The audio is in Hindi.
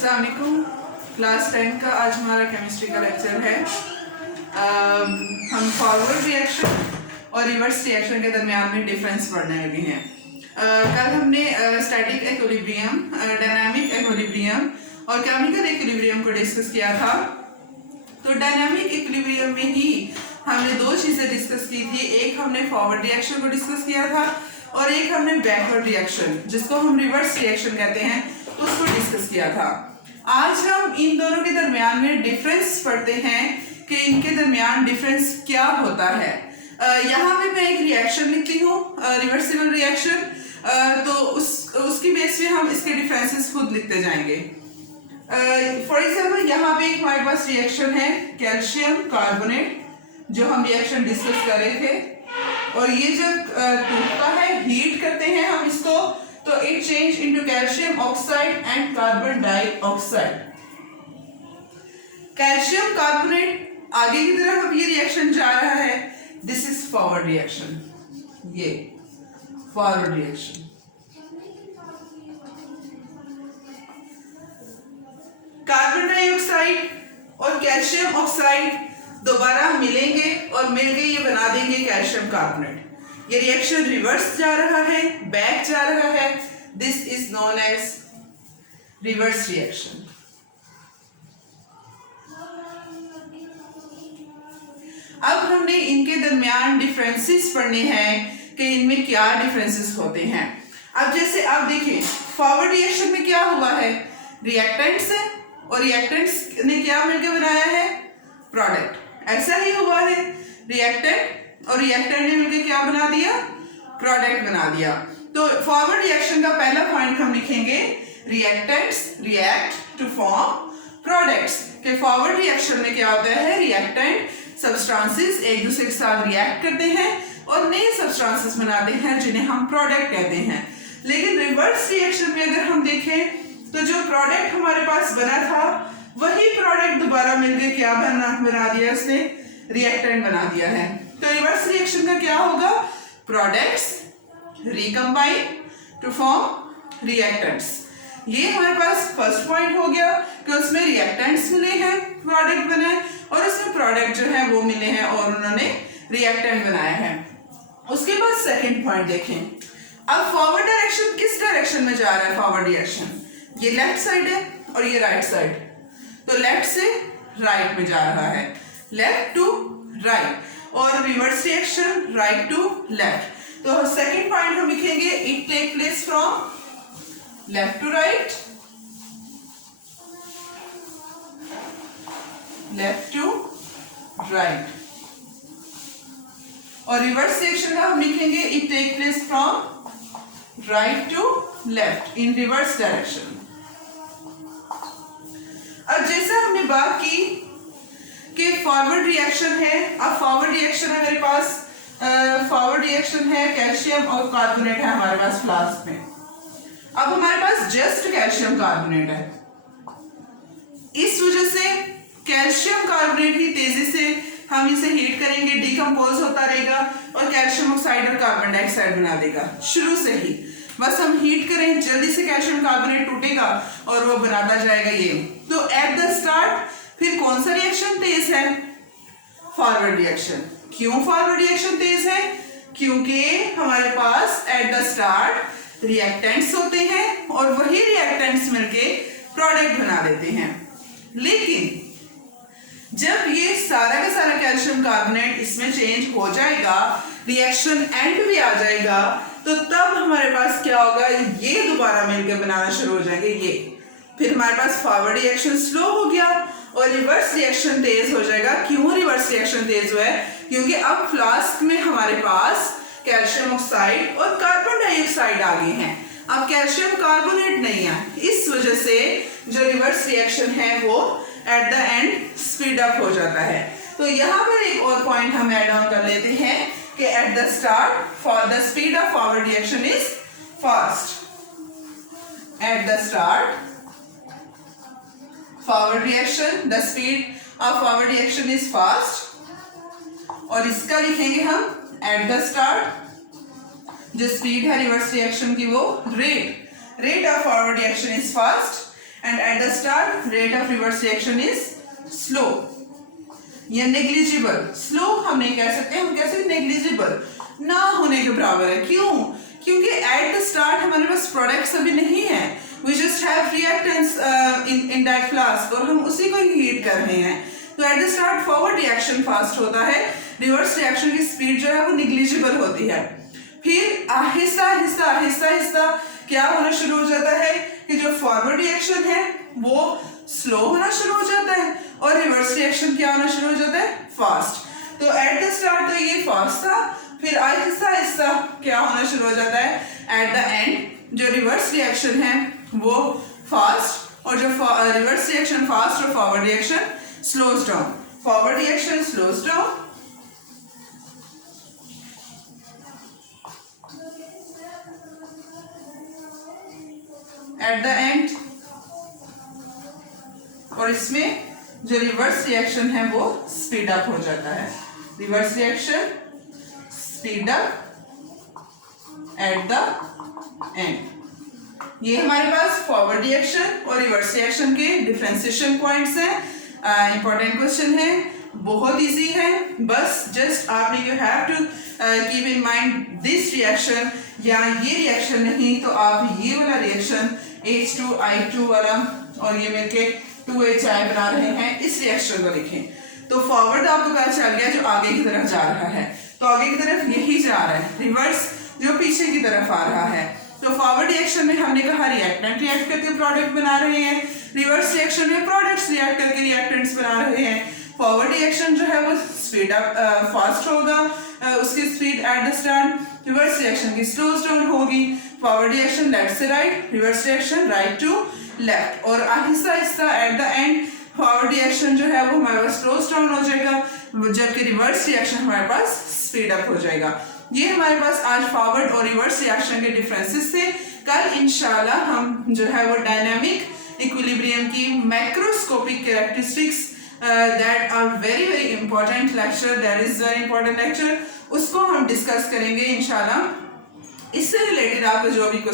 अस्सलाम वालेकुम। क्लास 10 का आज हमारा केमिस्ट्री का लेक्चर है। हम फॉरवर्ड रिएक्शन और रिवर्स रिएक्शन के दरमियान में डिफरेंस पढ़ने लगे हैं। कल हमने स्टैटिक इक्विलिब्रियम, डायनामिक इक्विलिब्रियम और केमिकल इक्विलिब्रियम को डिस्कस किया था। तो डायनामिक इक्विलिब्रियम में ही हमने दो चीज़ें डिस्कस की थी। एक हमने फॉरवर्ड रिएक्शन को डिस्कस किया था और एक हमने बैकवर्ड रिएक्शन, जिसको हम रिवर्स रिएक्शन कहते हैं, उसको डिस्कस किया था। आज हम इन दोनों के दरमियान में डिफरेंस पढ़ते हैं कि इनके दरमियान डिफरेंस क्या होता है। यहाँ पे मैं एक रिएक्शन लिखती हूँ, रिवर्सिबल रिएक्शन, तो उसकी बेस पे हम इसके डिफरेंसेस खुद लिखते जाएंगे। फॉर एग्जाम्पल यहाँ पे हमारे पास रिएक्शन है कैल्शियम कार्बोनेट, जो हम रिएक्शन डिस्कस कर रहे थे, और ये जब टूटता है, हीट करते हैं हम इसको, तो it change into calcium oxide and carbon dioxide. Calcium carbonate आगे की तरफ अब ये रिएक्शन जा रहा है, दिस इज फॉरवर्ड रिएक्शन, ये फॉरवर्ड रिएक्शन। कार्बन डाइऑक्साइड और कैल्शियम ऑक्साइड दोबारा मिलेंगे और मिलके ये बना देंगे कैल्शियम कार्बोनेट। ये रिएक्शन रिवर्स जा रहा है, बैक जा रहा है, this is known as reverse reaction. अब हमने इनके दरमियान डिफरेंसेस पढ़ने हैं कि इनमें क्या डिफरेंसेस होते हैं। अब जैसे आप देखें, फॉरवर्ड रिएक्शन में क्या हुआ है, रिएक्टेंट्स है और रिएक्टेंट्स ने क्या मिलकर बनाया है, प्रोडक्ट। ऐसा ही हुआ है, रिएक्टेंट और रिएक्टेंट ने मिलकर क्या बना दिया, प्रोडक्ट बना दिया। तो फॉरवर्ड रिएक्शन का पहला पॉइंट हम लिखेंगे, reactants react to form products. के फॉरवर्ड रिएक्शन में क्या होता है, रिएक्टेंट सब्सटेंसेस एक दूसरे के साथ रिएक्ट करते हैं और नए सब्सटेंसेस बनाते हैं जिन्हें हम प्रोडक्ट कहते हैं। लेकिन रिवर्स रिएक्शन में अगर हम देखें तो जो प्रोडक्ट हमारे पास बना था वही प्रोडक्ट दोबारा मिलकर क्या बना दिया, उसने रिएक्टेंट बना दिया है। तो रिवर्स रिएक्शन का क्या होगा, products recombine to form reactants. ये हमारे पास फर्स्ट पॉइंट हो गया कि उसमें रिएक्टेंट्स मिले हैं, प्रोडक्ट बने, और उसमें प्रोडक्ट जो है वो मिले हैं और उन्होंने रिएक्टेंट बनाया है। उसके बाद सेकंड पॉइंट देखें। अब फॉरवर्ड डायरेक्शन किस डायरेक्शन में जा रहा है, फॉरवर्ड रिएक्शन ये लेफ्ट साइड है और ये राइट साइड, तो लेफ्ट से राइट में जा रहा है, लेफ्ट टू राइट, और reverse reaction right to left. तो सेकंड पॉइंट हम लिखेंगे, it take place from left to right, left to right, और रिवर्स रिएक्शन का हम लिखेंगे, it take place from right to left in reverse direction. अब जैसा हमने बात की कि फॉरवर्ड रिएक्शन है, अब फॉरवर्ड रिएक्शन है मेरे पास, फॉरवर्ड रिएक्शन है कैल्शियम और कार्बोनेट है हमारे पास फ्लास्क में। अब हमारे पास जस्ट कैल्शियम कार्बोनेट है, इस वजह से कैल्शियम कार्बोनेट ही तेजी से हम इसे हीट करेंगे, डिकम्पोज होता रहेगा और कैल्शियम ऑक्साइड और कार्बन डाइऑक्साइड बना देगा। शुरू से ही बस हम हीट करें, जल्दी से कैल्शियम कार्बोनेट टूटेगा और वो बनाता जाएगा ये। तो एट द स्टार्ट फिर कौन सा रिएक्शन तेज है, फॉरवर्ड रिएक्शन। क्यों फॉरवर्ड रिएक्शन तेज है, क्योंकि हमारे पास एट द स्टार्ट रिएक्टेंट्स होते हैं और वही रिएक्टेंट्स मिलके प्रोडक्ट बना देते हैं। लेकिन जब ये सारा का सारा कैल्शियम कार्बोनेट इसमें चेंज हो जाएगा, रिएक्शन एंड भी आ जाएगा, तो तब हमारे पास क्या होगा, ये दोबारा मिलकर बनाना शुरू हो जाएंगे ये। फिर हमारे पास फॉरवर्ड रिएक्शन स्लो हो गया और रिवर्स रिएक्शन तेज हो जाएगा। क्यों रिवर्स रिएक्शन तेज हुआ है, क्योंकि अब फ्लास्क में हमारे पास कैल्शियम ऑक्साइड और कार्बन डाइऑक्साइड आ गए हैं, अब कैल्शियम कार्बोनेट नहीं है। इस वजह से जो रिवर्स रिएक्शन है वो eight the and speed up हो जाता है। तो यहाँ पर एक और पॉइंट हम ऐड ऑन कर लेते हैं कि eight the start for the speed of forward reaction is fast. Eight the start forward reaction, the speed of forward reaction is fast, और इसका लिखेंगे हम एट द स्टार्ट, जो स्पीड है रिवर्स रिएक्शन की वो rate of forward reaction is fast, and at the start rate of reverse reaction is slow या negligible. slow हम नहीं कह सकते, हम कह सकते negligible, ना होने के बराबर है. क्यों? क्योंकि at the start हमारे पास products अभी नहीं है. We just have reactants in that flask और हम उसी को हीट कर रहे हैं. तो at the start forward reaction fast होता है, reverse reaction की speed जो है वो negligible होती है. फिर आहिस्ता आहिस्ता आहिस्ता आहिस्ता क्या होना शुरू हो जाता है कि जो फॉरवर्ड रिएक्शन है वो स्लो होना शुरू हो जाता है और रिवर्स रिएक्शन क्या होना शुरू हो जाता है, फास्ट. तो एट द स्टार्ट तो ये फास्ट था, फिर आहिस्ता आहिस्ता क्या होना शुरू हो जाता है, एट द एंड जो रिवर्स रिएक्शन है वो फास्ट और जो रिवर्स रिएक्शन फास्ट और forward reaction slows down. Forward reaction slows down, eight the and, और इसमें जो रिवर्स रिएक्शन है वो स्पीड अप हो जाता है. Reverse reaction speed up at the end. ये हमारे पास फॉरवर्ड रिएक्शन और रिवर्स रिएक्शन के डिफरेंशिएशन पॉइंट्स हैं. इंपॉर्टेंट क्वेश्चन है, बहुत इजी है. बस जस्ट आपने you have to keep in mind this reaction या ये रिएक्शन नहीं तो आप ये वाला रिएक्शन H2I2 वाला और ये मिलके 2HI बना रहे हैं, इस रिएक्शन को लिखें. तो फॉरवर्ड आपको पता चल गया जो आगे की तरफ जा रहा है, तो आगे की तरफ यही जा रहा है. रिवर्स जो पीछे की तरफ आ रहा है. तो फॉरवर्ड रिएक्शन में हमने कहा रिएक्टेंट रिएक्ट करके प्रोडक्ट बना रहे हैं, रिवर्स रिएक्शन में प्रोडक्ट्स रिएक्ट करके रिएक्टेंट्स बना रहे हैं. फॉरवर्ड रिएक्शन जो है वो स्पीड अप फास्ट होगा, उसकी speed at the start. Reverse reaction की स्लोज डाउन होगी. फॉरवर्ड रिएक्शन लेफ्ट से right, reverse reaction right to left. और आहिस्ता आहिस्ता at the end forward reaction जो है वो हमारे पास स्लोज डाउन हो जाएगा, जबकि रिवर्स रिएक्शन हमारे पास स्पीड अप हो जाएगा. ये हमारे पास आज फॉरवर्ड और रिवर्स रिएक्शन के डिफरेंसेस थे. कल इंशाल्लाह हम जो है वो डायनामिक इक्विलिब्रियम की macroscopic characteristics that are very very important lecture, that is very important lecture, उसको हम डिस्कस करेंगे इंशाल्लाह. इससे रिलेटेड आपको जो भी